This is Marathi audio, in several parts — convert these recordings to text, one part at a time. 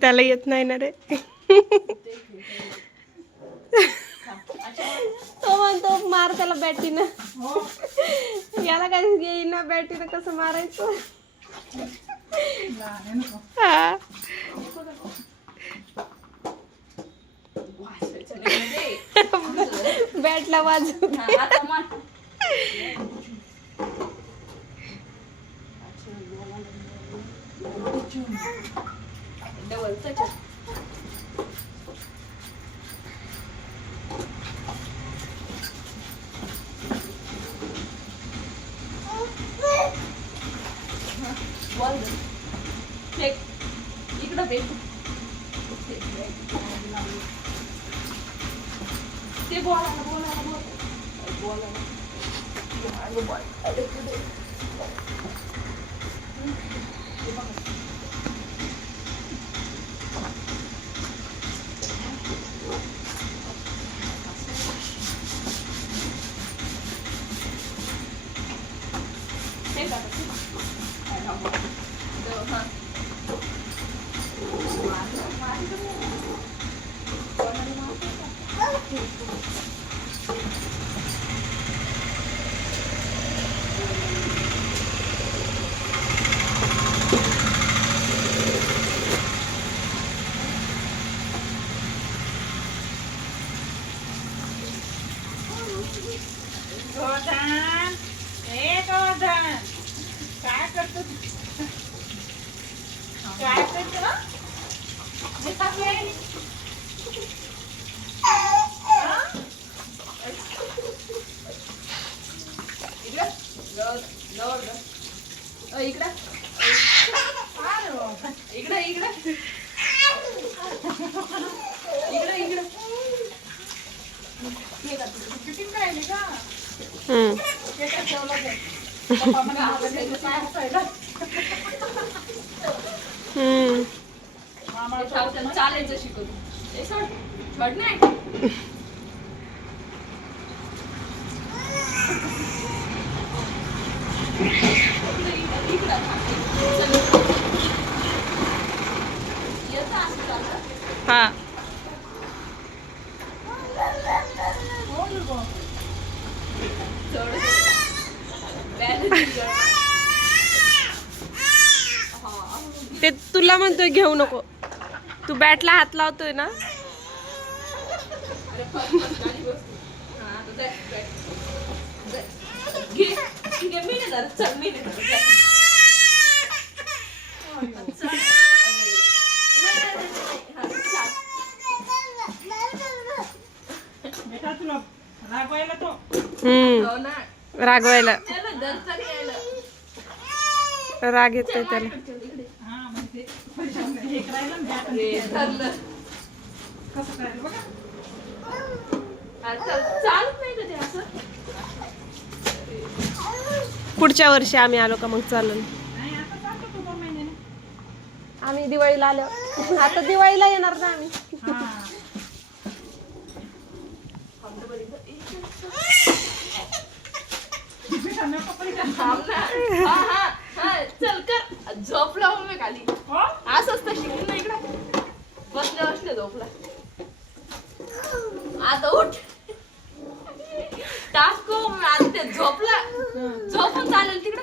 त्याला येत नाही ना रे. तो म्हणतो मार त्याला बॅटीनं. याला काय येईना बॅटीनं कसं मारायचं. हा बॅटला वाजू. इकडं ते गोधन, गोधन, काय करतो? काय करतो? चालायचं शिकवतो छोड नाही. हा ते तुला म्हणतोय घेऊ नको. तू बॅटला हात लावतोय ना. रागवायला राग येतोय त्याला. पुढच्या वर्षी आम्ही आलो का मग चालेल. आम्ही दिवाळीला आलो. आता दिवाळीला येणार ना आम्ही. चल कर झोप लावून मी खाली असंच तर शिकून ना. इकडे बसल्या बसल्या झोपला. आता उठ टाकू. आता ते झोपला झोपून चालेल तिकडे.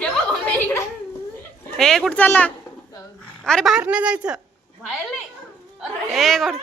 हे बघ मी इकडे. हे कुठं चालला. अरे बाहेर नाही जायचं. बाहेर नाही. ए गोड